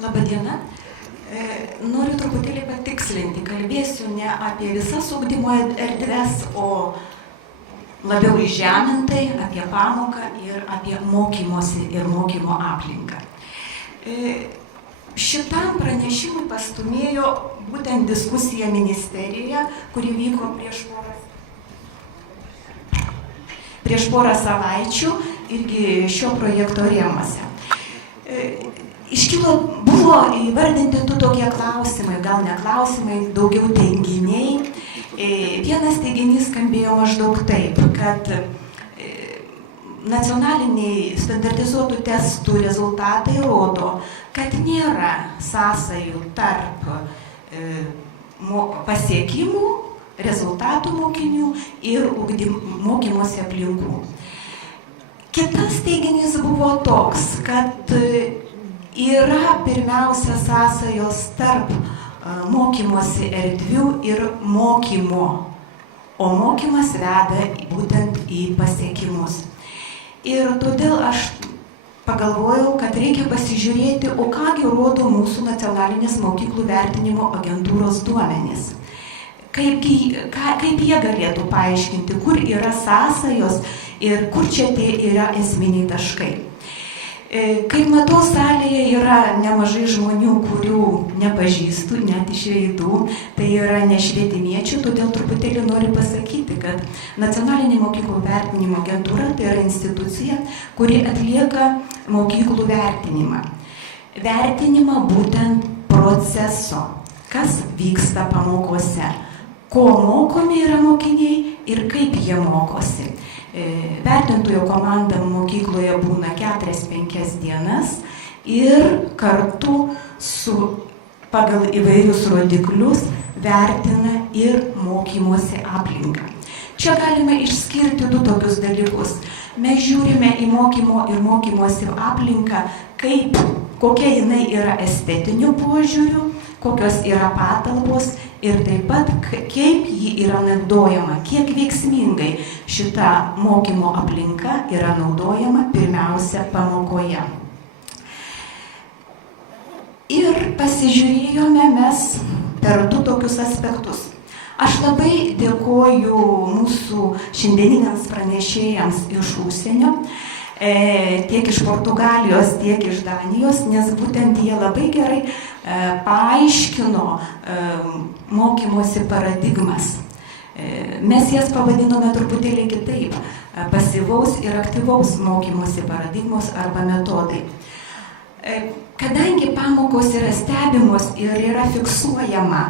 Labadiena. Noriu truputėlį patikslinti, kalbėsiu ne apie visas ugdymo erdves, o labiau įžemintai apie pamoką ir apie mokymosi ir mokymo aplinką. Šitam pranešimui pastumėjo būtent diskusija ministerijoje, kuri vyko prieš porą savaičių irgi šio projekto rėmuose. Buvo įvardinti tokie klausimai, gal ne klausimai, daugiau teiginiai. Vienas teiginys skambėjo maždaug taip, kad nacionaliniai standartizuotų testų rezultatai rodo, kad nėra sąsajų tarp pasiekimų, rezultatų mokinių ir mokymosi aplinkų. Kitas teiginys buvo toks, kad yra pirmiausia sąsajos tarp mokymosi erdvių ir mokymo, o mokymas veda būtent į pasiekimus. Ir todėl aš pagalvojau, kad reikia pasižiūrėti, o kągi rodo mūsų nacionalinės mokyklų vertinimo agentūros duomenys. Kaip jie galėtų paaiškinti, kur yra sąsajos ir kur čia tie yra esminiai taškai. Kaip matau, salėje yra nemažai žmonių, kurių nepažįstu, net iš veidų, tai yra nešvietimiečių, todėl truputėlį noriu pasakyti, kad Nacionalinė mokyklų vertinimo agentūra tai yra institucija, kuri atlieka mokyklų vertinimą. Vertinimą būtent proceso, kas vyksta pamokose, ko mokomi yra mokiniai ir kaip jie mokosi. Vertintojo komanda mokykloje būna 4-5 dienas ir kartu pagal įvairius rodiklius vertina ir mokymosi aplinką. Čia galima išskirti du tokius dalykus. Mes žiūrime į mokymo ir mokymosi aplinką, kokia jinai yra estetiniu požiūriu, kokios yra patalpos ir taip pat kaip ji yra naudojama, kiek veiksmingai šita mokymo aplinka yra naudojama pirmiausia pamokoje. Ir pasižiūrėjome mes per du tokius aspektus. Aš labai dėkoju mūsų šiandieniniams pranešėjams iš užsienio, tiek iš Portugalijos, tiek iš Danijos, nes būtent jie labai gerai paaiškino mokymosi paradigmas. Mes jas pavadinome truputėlį kitaip – pasyvaus ir aktyvaus mokymosi paradigmos arba metodai. Kadangi pamokos yra stebimos ir yra fiksuojama,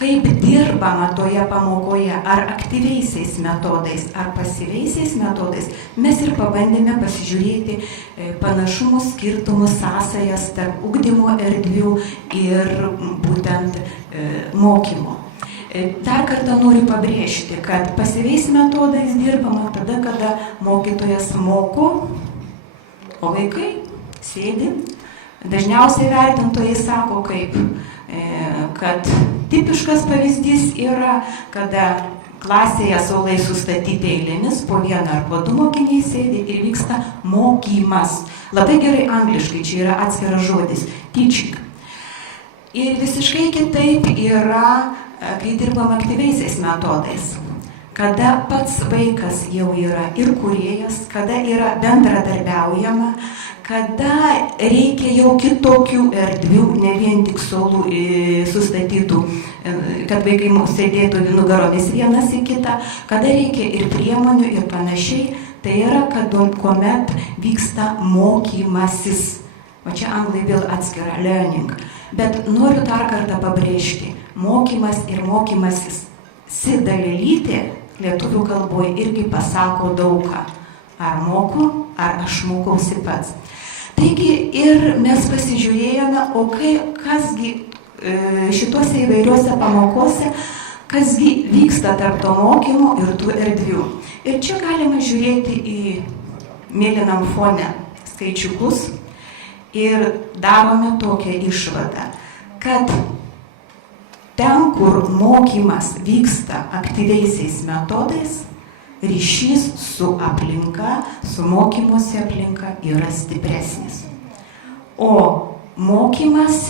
kaip dirbama toje pamokoje, ar aktyviaisiais metodais, ar pasyviaisiais metodais, mes ir pabandėme pasižiūrėti panašumus, skirtumus, sąsajas tarp ugdymo erdvių ir būtent mokymo. Dar kartą noriu pabrėžti, kad pasyviais metodais dirbama tada, kada mokytojas moko, o vaikai sėdi. Dažniausiai vertintojai sako, kad tipiškas pavyzdys yra, kada klasėje suolai sustatyti eilėmis, po vieną ar po du mokiniai sėdi ir vyksta mokymas. Labai gerai angliškai, čia yra atskiras žodis – teaching. Ir visiškai kitaip yra, kai dirbam aktyviaisiais metodais. Kada pats vaikas jau yra ir kūrėjas, kada yra bendradarbiaujama, kada reikia jau kitokių erdvių, ne vien tik suolų sustatytų, kad vaikai sėdėtų nugaromis vienas į kitą, kada reikia ir priemonių ir panašiai, tai yra, kuomet vyksta mokymasis. O čia anglai vėl atskira learning. Bet noriu dar kartą pabrėžti, mokymas ir mokymasis. Dalelytė lietuvių kalboje irgi pasako daugą. Ar moku, ar aš mokausi pats. Taigi ir mes pasižiūrėjome, o kasgi šituose įvairiuose pamokose, kasgi vyksta tarp to mokymo ir tų erdvių. Ir čia galima žiūrėti į mėlynam fone skaičiukus ir darome tokią išvadą, kad ten, kur mokymas vyksta aktyviaisiais metodais, ryšys su aplinka, su mokymosi aplinka yra stipresnis. O mokymas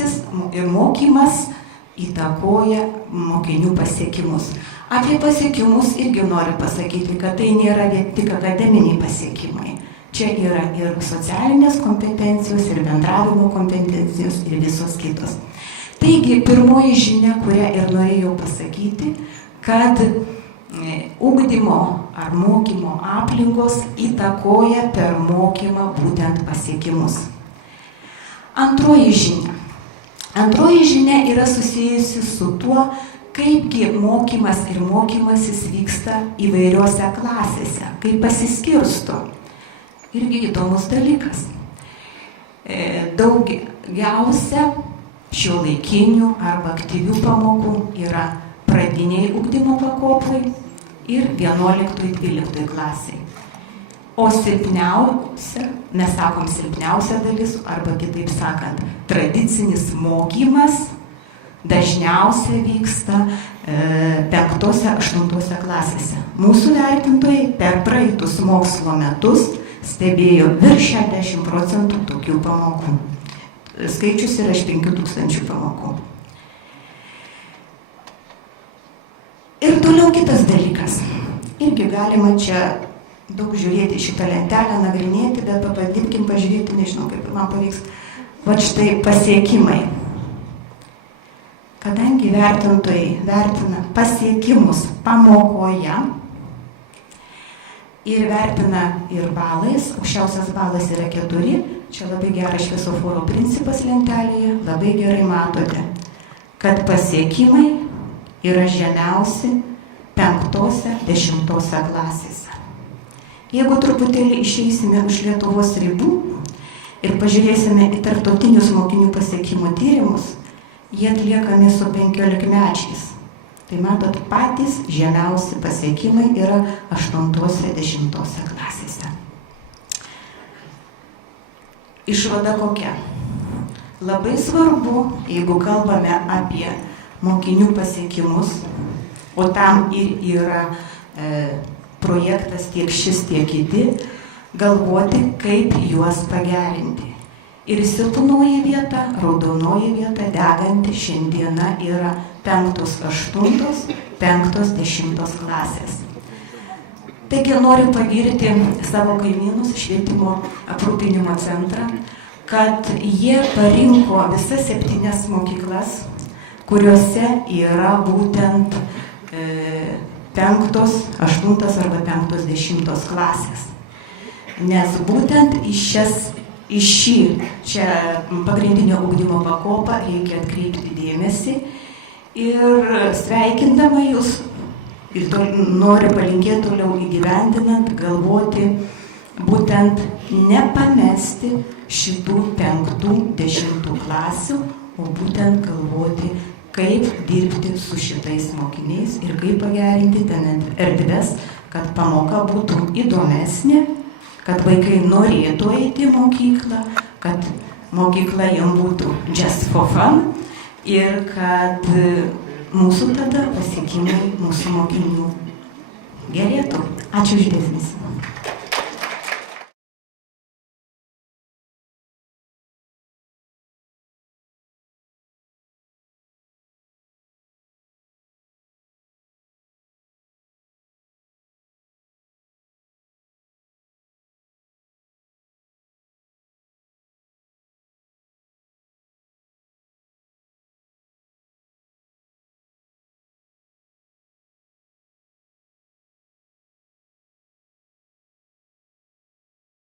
įtakoja mokinių pasiekimus. Apie pasiekimus irgi noriu pasakyti, kad tai nėra vien tik akademiniai pasiekimai. Čia yra ir socialinės kompetencijos, ir bendravimo kompetencijos, ir visos kitos. Taigi, pirmoji žinia, kurią ir norėjau pasakyti, kad ugdymo ar mokymo aplinkos įtakoja per mokymą būtent pasiekimus. Antroji žinia. Antroji žinia yra susijusi su tuo, kaipgi mokymas ir mokymasis vyksta įvairiose klasėse, kaip pasiskirsto. Irgi įdomus dalykas. Daugiausia šiuolaikinių arba aktyvių pamokų yra pradiniai ugdymo pakopai ir 11-12 klasiai. O silpniausia, mes sakom silpniausia dalis, arba kitaip sakant, tradicinis mokymas dažniausiai vyksta 5-8 klasėse. Mūsų vertintojai per praeitus mokslo metus stebėjo virš 60% tokių pamokų. Skaičius yra 5000 pamokų. Ir toliau kitas dalykas. Irgi galima čia daug žiūrėti šitą lentelę, nagrinėti, bet pabandykim pažiūrėti, nežinau, kaip man pavyks. Vat štai pasiekimai. Kadangi vertintojai vertina pasiekimus pamokoje ir vertina ir balais, aukščiausias balas yra 4, čia labai geras šviesoforo principas lentelėje, labai gerai matote, kad pasiekimai yra žemiausi 5-10 klasėse. Jeigu truputėlį išeisime už Lietuvos ribų ir pažiūrėsime į tarptautinius mokinių pasiekimų tyrimus, jie atliekami su 15-mečiais. Tai matot, patys žemiausi pasiekimai yra 8-10 klasėse. Išvada kokia? Labai svarbu, jeigu kalbame apie mokinių pasiekimus, o tam ir yra projektas tiek šis, tiek kiti, galvoti, kaip juos pagerinti. Ir silpnoji vieta, raudonoji vieta, deganti šiandieną yra 5-8, 5-10 klasės. Taigi noriu pagirti savo kaimynus švietimo aprūpinimo centrą, kad jie parinko visas 7 mokyklas, kuriuose yra būtent 5, 8 arba 5-10 klasės. Nes būtent į šį čia pagrindinio ugdymo pakopą reikia atkreipti dėmesį ir sveikindama jūs ir noriu palinkėti toliau įgyvendinant, galvoti būtent nepamesti šitų 5-10 klasių, o būtent galvoti, kaip dirbti su šitais mokiniais ir kaip pagerinti ten erdves, kad pamoka būtų įdomesnė, kad vaikai norėtų eiti į mokyklą, kad mokykla jam būtų just for fun ir kad mūsų tada pasiekimai mūsų mokinių gerėtų. Ačiū už dėmesį.